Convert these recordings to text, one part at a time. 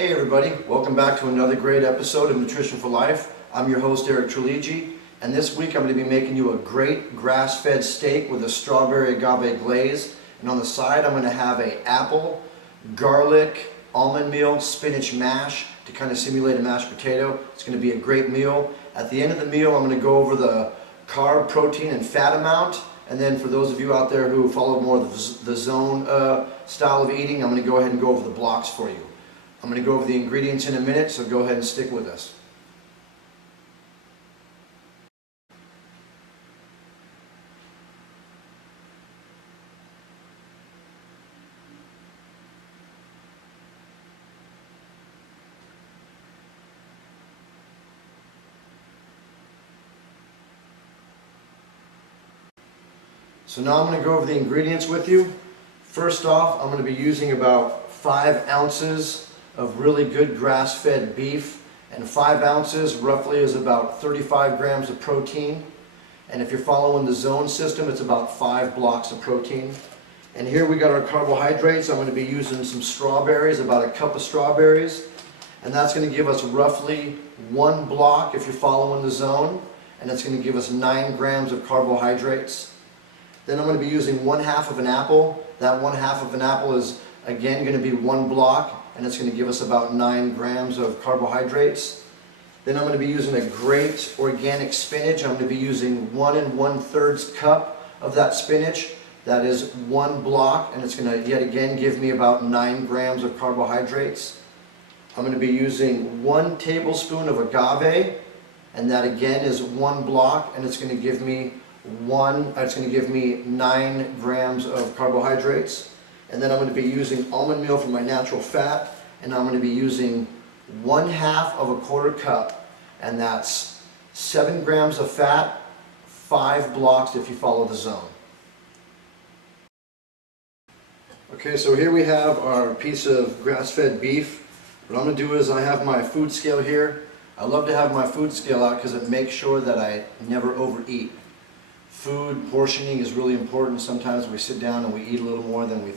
Hey everybody, welcome back to another great episode of Nutrition for Life. I'm your host Eric Triliegi, and this week I'm going to be making you a great grass-fed steak with a strawberry agave glaze. And on the side I'm going to have a apple, garlic, almond meal, spinach mash to kind of simulate a mashed potato. It's going to be a great meal. At the end of the meal I'm going to go over the carb, protein, and fat amount. And then for those of you out there who follow more of the zone style of eating, I'm going to go ahead and go over the blocks for you. I'm going to go over the ingredients in a minute, so go ahead and stick with us. So now I'm going to go over the ingredients with you. First off, I'm going to be using about 5 ounces of really good grass-fed beef, and 5 ounces roughly is about 35 grams of protein. And if you're following the zone system, it's about 5 blocks of protein. And here we got our carbohydrates. I'm going to be using some strawberries, about a cup of strawberries, and that's going to give us roughly 1 block if you're following the zone, and it's going to give us 9 grams of carbohydrates. Then I'm going to be using 1/2 of an apple. That 1/2 of an apple is again going to be 1 block, and it's going to give us about 9 grams of carbohydrates. Then I'm going to be using a great organic spinach. I'm going to be using 1 1/3 cup of that spinach. That is 1 block, and it's going to yet again give me about 9 grams of carbohydrates. I'm going to be using 1 tablespoon of agave, and that again is 1 block, and it's going to give me 9 grams of carbohydrates. And then I'm going to be using almond meal for my natural fat, and I'm going to be using 1/2 of a 1/4 cup, and that's 7 grams of fat, 5 blocks if you follow the zone. Okay, so here we have our piece of grass-fed beef. What I'm going to do is I have my food scale here. I love to have my food scale out because it makes sure that I never overeat. Food portioning is really important. Sometimes we sit down and we eat a little more than we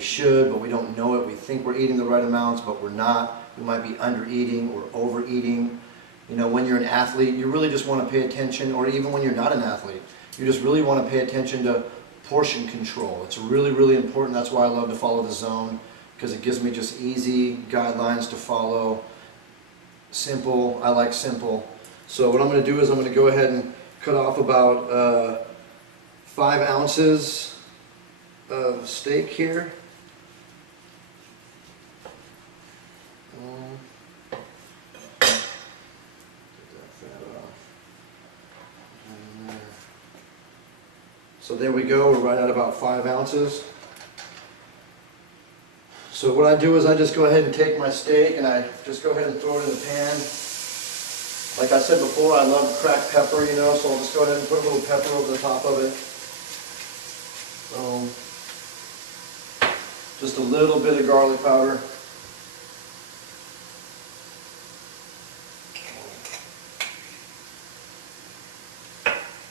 should, but we don't know it. We think we're eating the right amounts, but we're not. We might be under eating or overeating. You know, when you're an athlete, you really just want to pay attention, or even when you're not an athlete, you just really want to pay attention to portion control. It's really, really important. That's why I love to follow the zone, because it gives me just easy guidelines to follow. Simple. I like simple. So what I'm going to do is I'm going to go ahead and cut off about 5 ounces of steak here. Get that fat off. And there. So there we go, we're right at about 5 ounces. So what I do is I just go ahead and take my steak and I just go ahead and throw it in the pan. Like I said before, I love cracked pepper, so I'll just go ahead and put a little pepper over the top of it. Just a little bit of garlic powder.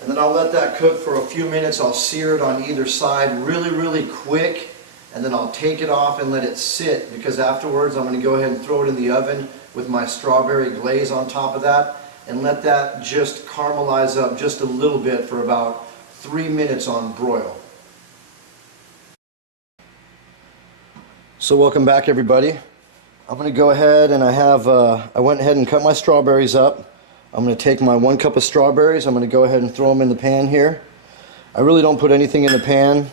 And then I'll let that cook for a few minutes. I'll sear it on either side really, really quick. And then I'll take it off and let it sit, because afterwards I'm going to go ahead and throw it in the oven with my strawberry glaze on top of that and let that just caramelize up just a little bit for about 3 minutes on broil. So welcome back everybody. I'm going to go ahead and I went ahead and cut my strawberries up. I'm going to take my 1 cup of strawberries. I'm going to go ahead and throw them in the pan here. I really don't put anything in the pan.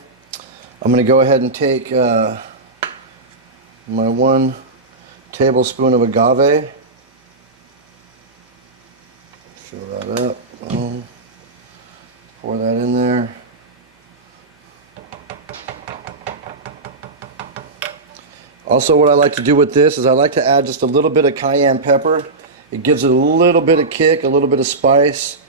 I'm going to go ahead and take my 1 tablespoon of agave. Fill that up. Pour that in there. Also, what I like to do with this is I like to add just a little bit of cayenne pepper. It gives it a little bit of kick, a little bit of spice,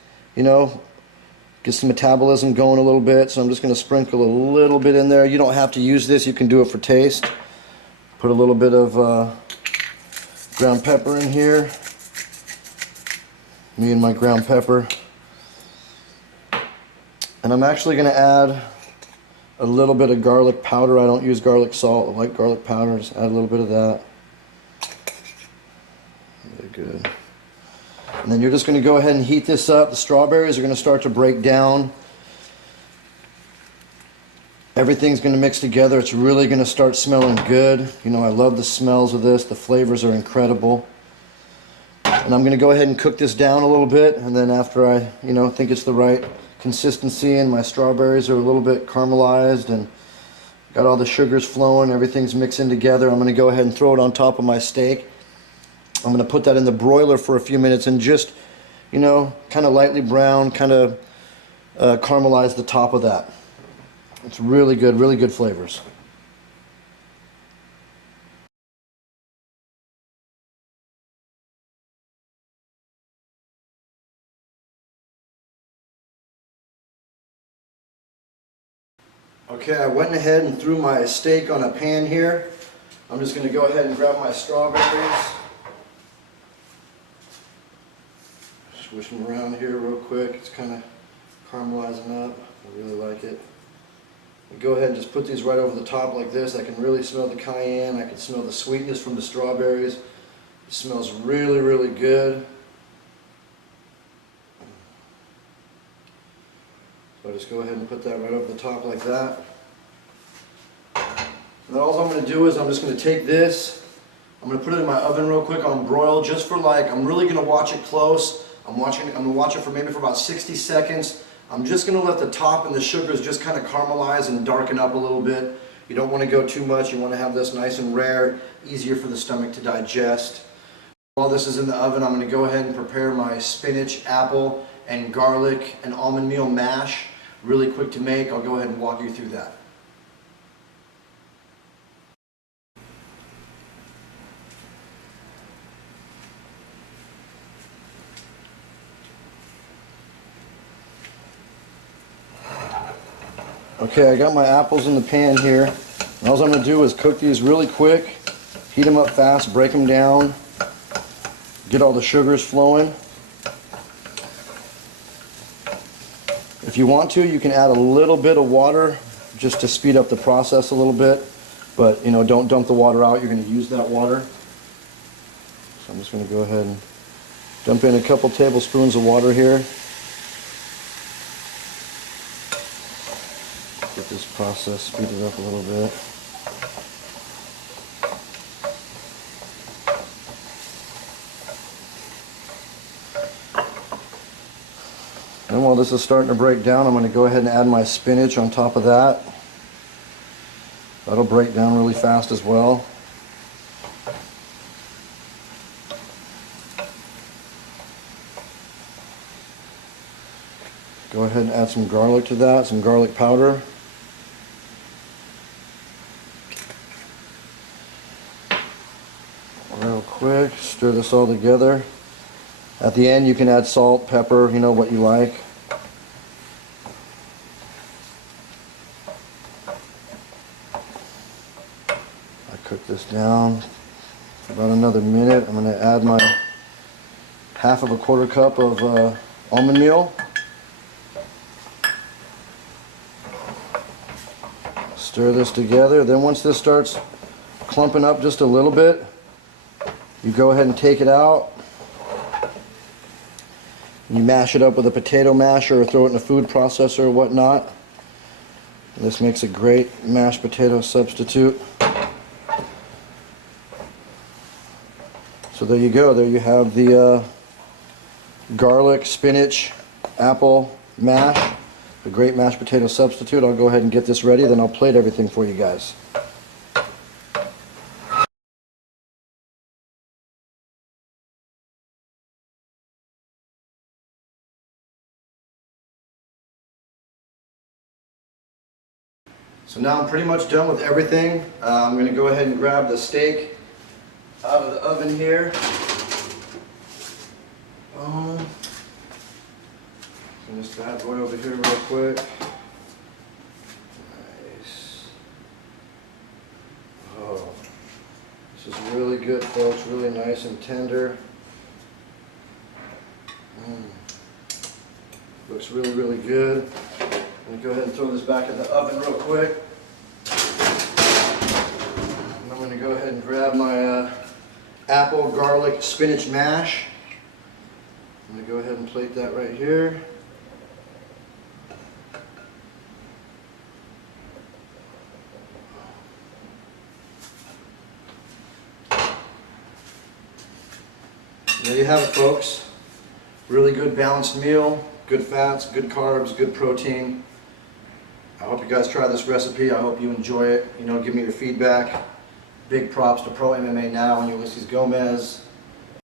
gets the metabolism going a little bit. So I'm just going to sprinkle a little bit in there. You don't have to use this, you can do it for taste. Put a little bit of ground pepper in here. Me and my ground pepper. And I'm actually going to add a little bit of garlic powder. I don't use garlic salt. I like garlic powder. Just add a little bit of that. Really good. And then you're just going to go ahead and heat this up. The strawberries are going to start to break down. Everything's going to mix together. It's really going to start smelling good. You know, I love the smells of this. The flavors are incredible. And I'm going to go ahead and cook this down a little bit. And then after I, think it's the right consistency and my strawberries are a little bit caramelized and got all the sugars flowing, everything's mixing together, I'm going to go ahead and throw it on top of my steak. I'm going to put that in the broiler for a few minutes and just, kind of lightly brown, kind of caramelize the top of that. It's really good flavors. Okay, I went ahead and threw my steak on a pan here. I'm just going to go ahead and grab my strawberries. Swish them around here real quick. It's kind of caramelizing up. I really like it. Go ahead and just put these right over the top like this. I can really smell the cayenne. I can smell the sweetness from the strawberries. It smells really good. So I'll just go ahead and put that right over the top like that. And then all I'm going to do is I'm just going to take this, I'm going to put it in my oven real quick on broil just for I'm really going to watch it close. I'm going to watch it for maybe for about 60 seconds. I'm just going to let the top and the sugars just kind of caramelize and darken up a little bit. You don't want to go too much. You want to have this nice and rare, easier for the stomach to digest. While this is in the oven, I'm going to go ahead and prepare my spinach, apple, and garlic and almond meal mash. Really quick to make. I'll go ahead and walk you through that. Okay, I got my apples in the pan here. And all I'm going to do is cook these really quick, heat them up fast, break them down, get all the sugars flowing. If you want to, you can add a little bit of water just to speed up the process a little bit. But, don't dump the water out. You're going to use that water. So I'm just going to go ahead and dump in a couple tablespoons of water here. Get this process speeded up a little bit. And while this is starting to break down, I'm going to go ahead and add my spinach on top of that. That'll break down really fast as well. Go ahead and add some garlic to that, some garlic powder. Real quick, stir this all together. At the end you can add salt, pepper, what you like. I cook this down for about another minute. I'm going to add my half of a quarter cup of almond meal. Stir this together. Then once this starts clumping up just a little bit, you go ahead and take it out. You mash it up with a potato masher or throw it in a food processor or whatnot. This makes a great mashed potato substitute. So there you go. There you have the garlic, spinach, apple mash. A great mashed potato substitute. I'll go ahead and get this ready, then I'll plate everything for you guys. So now I'm pretty much done with everything. I'm going to go ahead and grab the steak out of the oven here. This bad boy over here real quick. Nice. Oh, this is really good, folks. Really nice and tender. Looks really good. I'm going to go ahead and throw this back in the oven real quick. And I'm going to go ahead and grab my apple apple, garlic, spinach mash. I'm going to go ahead and plate that right here. There you have it, folks. Really good balanced meal, good fats, good carbs, good protein. I hope you guys try this recipe. I hope you enjoy it. You know, give me your feedback. Big props to Pro MMA Now and Ulysses Gomez.